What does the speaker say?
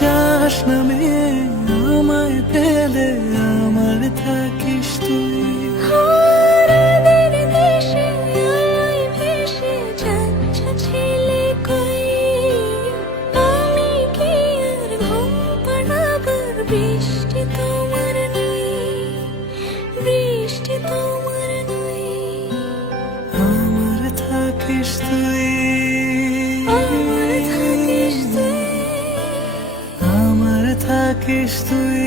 যাস না মেয়ে, আমায় পেলে আমার থাকিস তুই। হারাদের দেশে আলোয় ভেসে যাচ্ছে ছেলে কই, আমি কি আর ঘুম পাড়াবার? বৃষ্টি তোমার নই, বৃষ্টি তোমার নই। আমার থাকিস তুই, আমার থাকিস তুই, আমার থাকিস তুই।